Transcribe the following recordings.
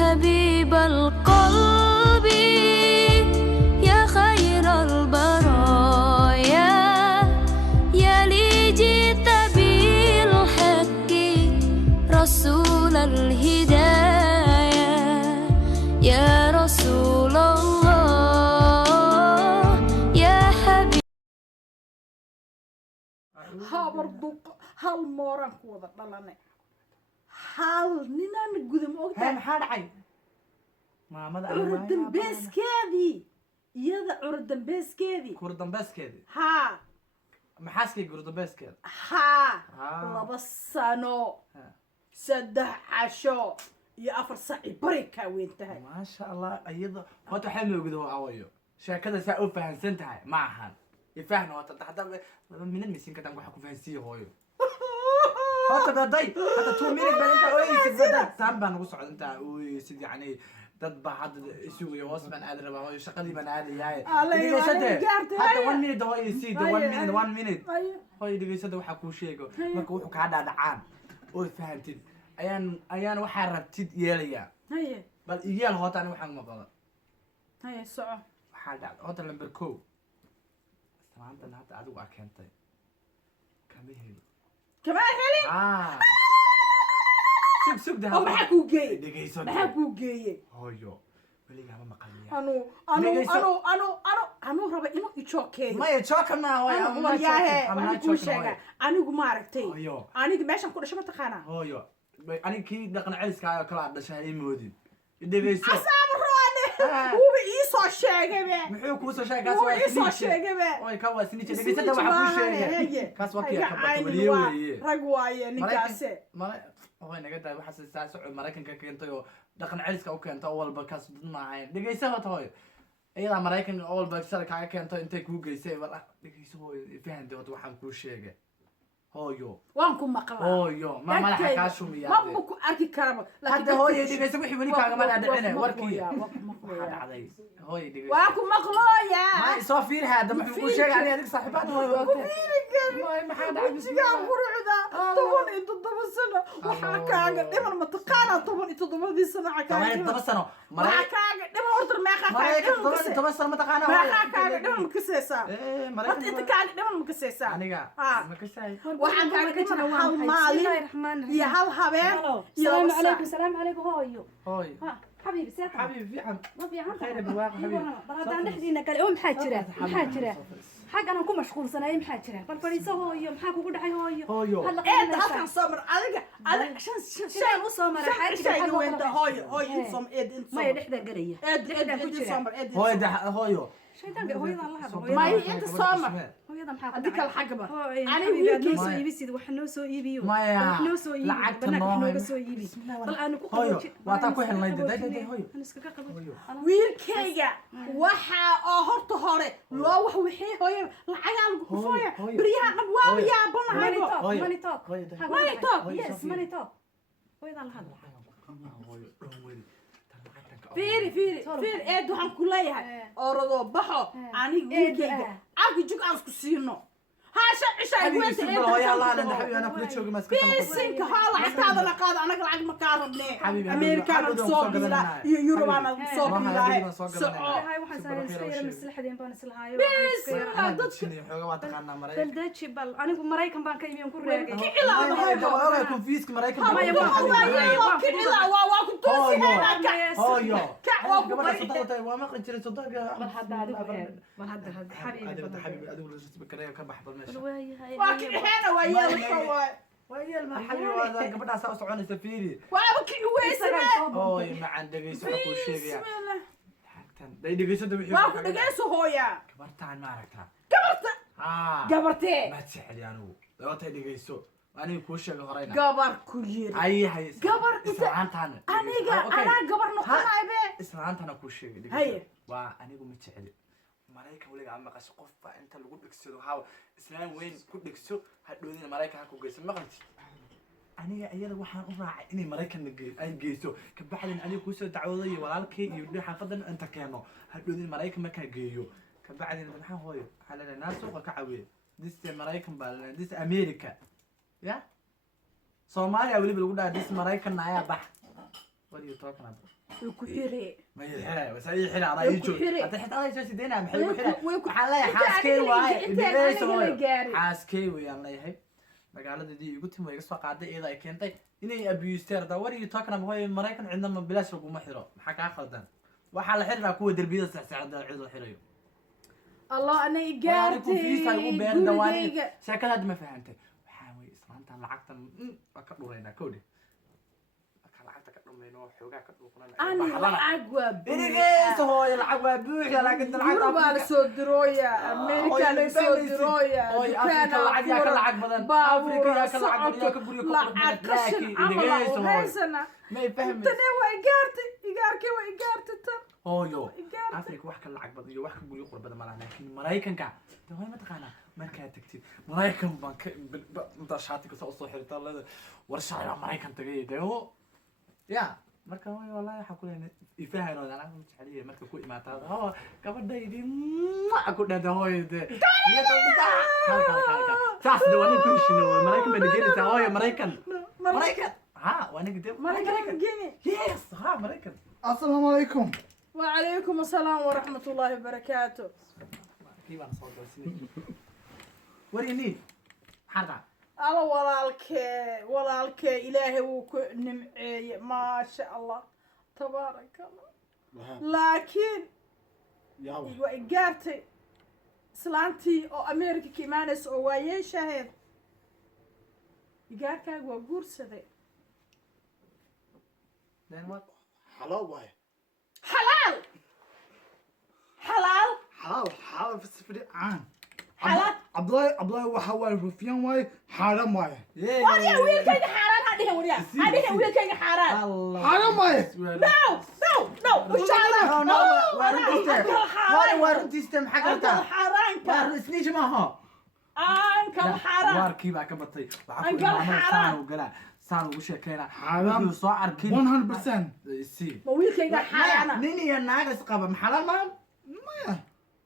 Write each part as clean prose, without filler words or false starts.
حبيب القلب يا خير البرايا يا لي جئت بالحق رسول الهدايا يا رسول الله يا حبيب ها برضو هل موران كودا دلانه هل نينان غدم هاي اوغتا maxaa dhacay maamada عردن بيسكيدي يدا عردن بيسكيدي kurdambeeskeedii ها maxaaskii kurdambeeskeeda ها ها. لبا سنو ها. 3 عشو يا 4 ساعة بريكا وين تهي maasha allah iyada horta waxaa moogida waa awayo sheekada saa u fahansan tahay ma ahan ifahna horta hadda laba minad misin ka tan waxa ku fahansiiyo hooyo horta daday hadda 2 minute baan inta ooyeysid daday taan baan ugu socda inta ooyeysid yani dad baa hadda isugu hoos baan aad rabaa hooyo shaqadii baan aadayahay hadda 1 minute hooyeysid 1 minute hooyo dhigaysada waxa ku sheego marka wuxuu ka dhaadhacaan oo fahantid ayaan waxa rabtid yeelaya هيا bal iyeel hoota ani waxaan maqlo هيا سعو waxaa dhacday hoota number 2 samaantan hadda adigu aa keentay kama heli كمان هلي sug ده او maxaa geey dhegeyso maxaa geeyay hooyo weligaa ma maqalniya anu raba inuu ijokeeyo maya jokan ma hooyo anigu sheega anigu ma aragtay hooyo anigu meeshan ku dhashay ma taqaanaa hooyo aniga kii dhaqan celiska ayo kala dhashay ay moodin dhegeyso asaab roone uu ii soo sheegay be muxuu ku soo sheegay kaas uu ii soo sheegay be oy ka waa siniche dhegeysada waxa ku sheegay kaas waa kii ka batay waliye rag waaye ninkaas mara hooyo naga daa waxa saa socod Mareykanka keentay oo dhaqan celiska u keentay oo walba kaas dad ma ahayn dhegeyso hooyo hooyo iyada Mareykan oo walba sar kaaga keentay intay ku geysay wal dhegeyso hooyo fahanday waxaan ku sheegay hooyo waan ku maqlaa hooyo ma malaha ka shumiyaa ma ku arki karaba hadda hooyo dhegeyso wixii wali kaaga ma dhacay warkii dhacday hooyo dhegeyso waan ku maqlooya ma soo fiir hada muxuu ku sheegay ani adig saaxiibad hooyo ma dhacay bismiga qurucda 17 sano waxa kaaga dhiman ma taqaana 17 sano kaaga 17 sano waxa kaaga dhiman horta ma kaaga dhiman 17 sano ma taqaana ma kaaga dhiman ma kaseesa Mareykan inta kaaga dhiman ma kaseesa aniga ma kasay waxaan kaaga dhiman hal maalin iyo hal habeen السلام عليكم السلام عليكم هويو hooyo ها حبيبي سيادة حبيبي fiican ما في عم خير بالواقع حبيبي بردان دحدينا قال ام حاجره حق انا ku mashquulsanaay maxaa jira bal fariiso hooyo maxaa kugu dhacay hooyo hooyo halkan soo mar adiga shan u soo maray xaajiga weynta hooyo insom ma dhexda galaya dhexda ku jira hooyo shaytaanka hooyada la hadlo ma inta soo mar hooyada maxaa hadii kala xagba ani wiilkii soo iibisiid wax noo soo iibiyo wax noo soo iibiyo bannaanka nooga soo iibi bal aan ku hooyo waa taa ku helnay dadayday hooyo aan iskaga qabo wiilkayga waxa oo horta hore loo wax wixii hooyo lacagaan ku fooya bariyaha qab waa yaabanahay money talk money talk yes money talk hooyada la hadlo fiiri eed waxaan ku leeyahay orodoo baxo aniga wiilkayga arki jug aan isku siino haasha cishay weynta eed hooyo allah la naxay ana kula joogo maska bisinka hala xataada la qaado anaga lacag ma ka rabne American soo bila iyo European soo bila هاي waxaan saaray iska yar maslaxadeen baan islahaayo xooga waa taqaanaa Mareykan daldaji bal anigu Mareykan baan ka imiyan ku reegay hooyo confuse Mareykan waa ku toosiyay hooyo waa ku waa ma qin jiray sodoga bal hadda adigu bal hadda حبيبي adigu la isbikarayo ka baxbal meesha waa ki heena waa yeelka ويا المحل هذا قبل أساس صعون سفيري وأبكي ويسمع أوه ما عند جيسو أقول شيء يا حكتن ده جيسو ده بيحب واقول جيسو هويا كبرت عن ما عرفتها كبرتي ما تسحل يا نو لو تهدي جيسو أنا يكون شيء غرينا كبر كلير أي هاي كبر إسرعان تانا أنا كبر نقطة عيبة إسرعان تانا كل شيء هاي وأنا يقول متسحل ملاك ولا عم قص قفة أنت اللي قلت كسر وهاو إسلام وين كل كسر هتقولين ملاك هاكو جيسو ما قلت أنا أيضا وحنا أراعي إني ملاك أي جيسو كبحلين أنا كوسة دعوضي ولا لك يقولي حفظنا أنت كانوا هتقولين ملاك ما كان جيو كبحلين من حا هوي حلنا ناس وقعوي ديس ملاك بالنا ديس أمريكا يا سوماليا ولي بيقولوا ديس ملاك نايا بح what are you talking about way ku xiree ما يحرق بس اي حرق على يوتيوب ويكحرق. انت حتى على سوسي دينا محي ويكو- وحرق ويكو- waxaan leeyahay inta xaaskey aniga waaye inta dhibeyso aniga la gaarin. xaaskey weeyaan leeyahay magaaladii igu timi way iga soo qaaday iyada ay keentay inay abuusteer da what are you talking about hooyo maraykan cidna ma bilaash laguma xiro maxaa kaa khaldan waxaa la xiraa kuwa derbiyada saxsaxada cid la xirayo allah anay gaartay fiisa ugu beeran dawaani gurigayga sheekadaad ma fahantay waxaa weeye islaantan lacagtan waa ka dhureynaa kowdhe marka lacagta ka dhumayno xoogaa ka dhuuqnana ani lacag waa inigeysa hooyo lacag waa buuxya laakiin Yurub baa la soo dirooya Amerika la soo dirooya Oy, Afrika lacag yaa ka lacag badan. Afrika yaa ka lacag badan, yaa ka guryo ka qurux badan. lacag qashin Laakiin camal dhegeyso, oo hooyo. haysana ma i fahmayso tane waa igaartay igaarkay waa igaartay tan hooyo igaartay afrika wax ka lacag badan iyo wax ka guryo qurux badan malaha laakiin maraykanka de way mataqaanaa markaad tagtid maraykan baan ka intaa shaatiga soo soo xirta leeda war shalay maraykan tagay de oo ya marka hooyo wallahi waxaa ku leeyahay ifahayno anaa ma jeceliye marka ku imaataa oo gabadhaydi ku dhada hooyo de iyada kal saas de waan ku heshino maraykan baa gelinaysaa hooyo maraykan maraykan ha waan de maraykan geni yes ha maraykan السلام عليكم. وعليكم السلام ورحمة الله وبركاته kiibaan soo galsinay what do you need xarqa الله walaalkee ilaahay wuu ku nimceeye ما شاء الله تبارك الله laakiin يا waa igaartay islaantii oo Amerika ka imaanaysa oo waayeeshaheed igaarkaaga waa guursaday then what حلال واي. حلال حلال حلال في السفر عام. حلال عبد الله وحواي رفيان واي حرام واي. وادي ويلكayga xaaraan hadhihin wariyaa hadhihin wiilkayga xaaraan Allah حرام واي. no inshallah no warintiste maxaa ankal kartaa xaaraanka isniij maaha ankal xaaraan waarkii baa ka batay waxaa ku Ankal imaanay xaaraan. saan u galaa saan ugu sheekeynaa Xaaraan. wuxuu soo arkin 100%. si ma wiilkayga xaaraana nin iyo naag is qaba maxalal maan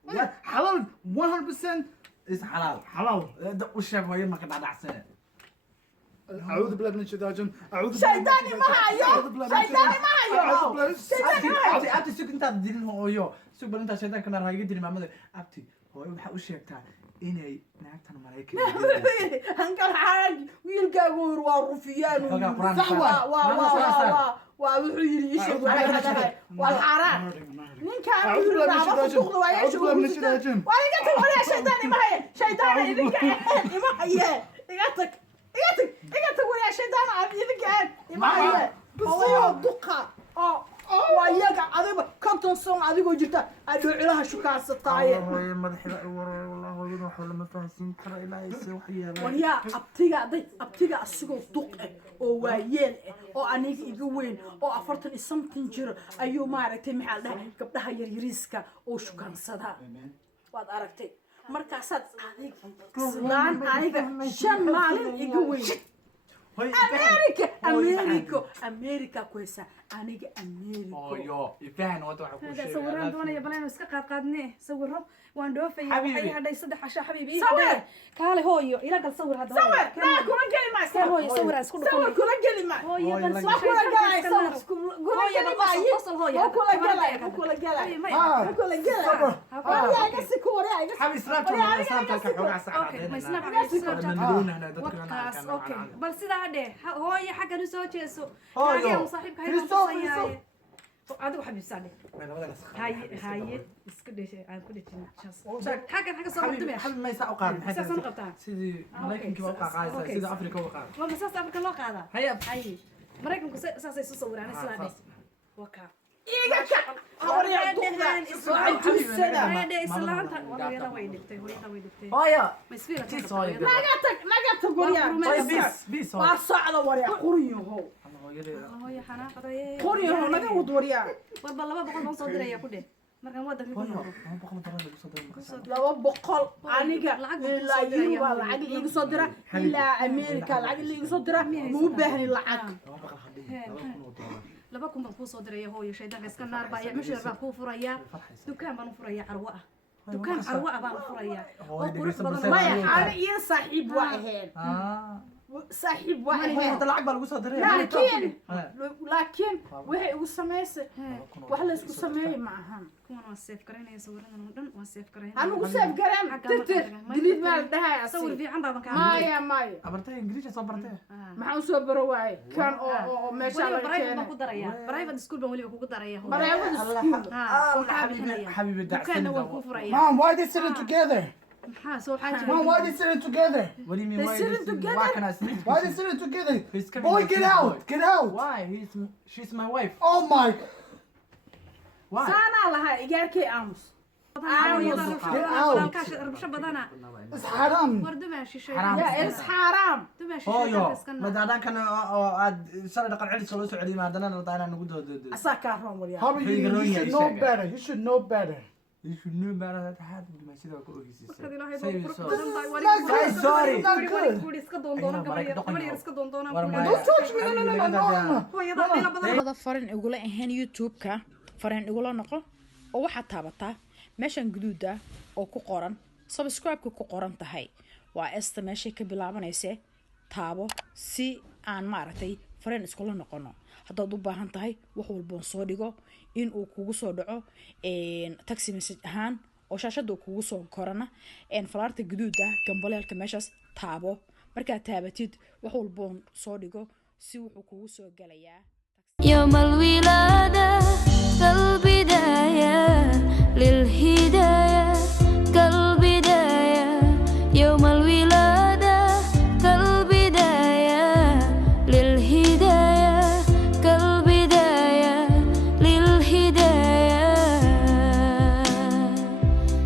ما حلال 100% is xalaal حلال. u sheeg hooyo marka dhadhacsane أعوذ بالله من الشيطان الرجيم. أعوذ شيطاني ما هيو. أعوذ بالله من الشيطان. شيطاني ما هيو. أعوذ بالله من الشيطان. abti sug intaad dilin hooyo sug bal intaa shaydaanka naar ha iga dilin maamada abti hooyo waxaa u sheegtaa inay naagtan maraykan ankal xaaraan wiilkaagu waa rufiyaan Xogaa quraan صح واي. waa wuxuu yidhi ii sheeg waa xaaraan ninkaan أعوذ بالله من الشيطان الرجيم. duqda waa أعوذ بالله من الشيطان الرجيم. waa iga tag waliya shaydaan ima haye shaydaan idinka ahayn ima haye iga tag waliya shaydaan aan idinka ahayn ima haye odayoo duqa oo waa iyaga adiba konton sano adigoo jirta aad dhowcilaha shukaansataaye hooyo madaxda wallahi hooyada waxa lama fahansiin karo ilaahay se wax yeelay waryaa abtiga asigoo duq eh oo waayeel eh oo aniga iga weyn oo 40 iyo something jiro ayuu maaragtay maxaa la dhahay gabdhaha yaryariiska oo shukaansadaa waad aragtay markaasaad adiga islaan aniga 5 maalin iga weyn America ku heysaa aniga America hooyo ifahan wada waxa ku هذا sheegay صوران دونا يا بلان اسكا قادني صوره وان دوفي حبيبي. waxay hadhay saddex casha xabiibi صور. kaale hooyo ila gal sawir hadda sawir naa kula geli ma hooyo sawir isku dhufan sawir kula geli ma hooyo bal Hooyo, waa kula galay sawir kula geli ma qosol hooyo waa kula galay kula galay kula galay waa iga si ku waraa iga xabi islaamta ma islaamta ka xogaa saacada okay ma isna okay bal sida hadhe hooyo xaggan u soo jeeso Hooyo. kaaga saaxiibka hay Kristo. adigu xabiibsane haye iska dhashay aan ku dhajin xaggan xagga soo qabtay xabi ma isaa u qaad maxay Saasaan u qabtaa. sidii maraykanka waa u qaaqaysa Okay. sidii afrika u qaad waa masaas afrika loo qaadaa haya haye maraykanku saasay soo sawiraan isla dhe waka iga ka hawriya duqda isla hade islaanta hooyada way dhigtay hooyo ma isfiira Tis hooyo. naga tag waryaa hooyo bis waa socda waryaa quriyahow hooyadeeda hooyo xanaaqaday quriyahow naga wad waryaa warba 200 baan soo diraya ku dheh markaan wadanka ku hooyo noqdo ma boqol dollar lagu soo diray markaas 200 aniga Lacag ilaa Yuruba lacag iiga soo dira ilaa Amerika lacag iiga soo dira ma u baahni lacag laba boqol hadii laba kun oo dollar 200 baan ku soo diraya hooyo shaydaanka iska naar baa mashir baan ku furaya dukaan baan u furaya carwo ah dukaan carwo ah baan u furaya oo qurux badan Hooyo, maya ana iyo saaxiib waa ahayn ah saaxiib waa Hooyo, ahayd hadda lacag baa lagu soo diray. laakiin waxay igu samaysay wax la isku sameeyey ma ahan kuwan waa seef garaynaya sawiradan oo dhan waa seef garaynaya anigu seef garan tirtir dilid baa la dhahay sawir fiican baaban kaa maya Abartay Ingiriis soo bartay. maxaan usoo baro waaye kan oo meesha waliba laga private keenay baan ku daraya private school baan waliba kugu daraya bareebada iskuul حبيبي dukaana waan دعسني. kuu furaya Mom, why they sitting together? maxaa soo xaaji Mom, why they sitting together? What do you mean? They Why sit this? together? Why can I sleep? Why they sitting together? He's coming Boy, to get sleep, out! boy. Get out! Why? She's my wife. Oh my! Why? saanaa lahaa igaarkay aamus rabsho badana It's haram. war dumaa shishay Xaraam. yaa is xaaraam dumaa Hooyo, shishay ma daadaan kan oo aad shalay dhaqan celis soo socday ma hadana rabtaa inaan nagu doodo. asaa kaa roon walyaa How are you? You should know better. You should know better. You should know better that had ma sida ku ogeysiisay. Markaad ilaahay Say baa qurux sorry. badan tahay Not good. Say sorry. Not good. wari iska doondoona gabar yar iska doondoona Don't touch me. No, no, no, no, no. hooyada ila badan wada farin igula ahayn youtube-ka farin igula noqo oo waxaad taabataa meeshan guduuda oo ku qoran subscribe-ka ku qoran tahay waa esta meeshay ka bilaabanayse taabo si aan maaragtay farin iskula noqono haddaad u baahan tahay wax walboon soo dhigo in uu kugu soo dhaco taxi message ahaan oo shaashada uu kugu soo korana falaarta guduuda gambaleelka meeshaas taabo markaad taabatid wax walboon soo dhigo si wuxuu kugu soo galayaa يوم الولادة كالبداية للهداية كالبداية يوم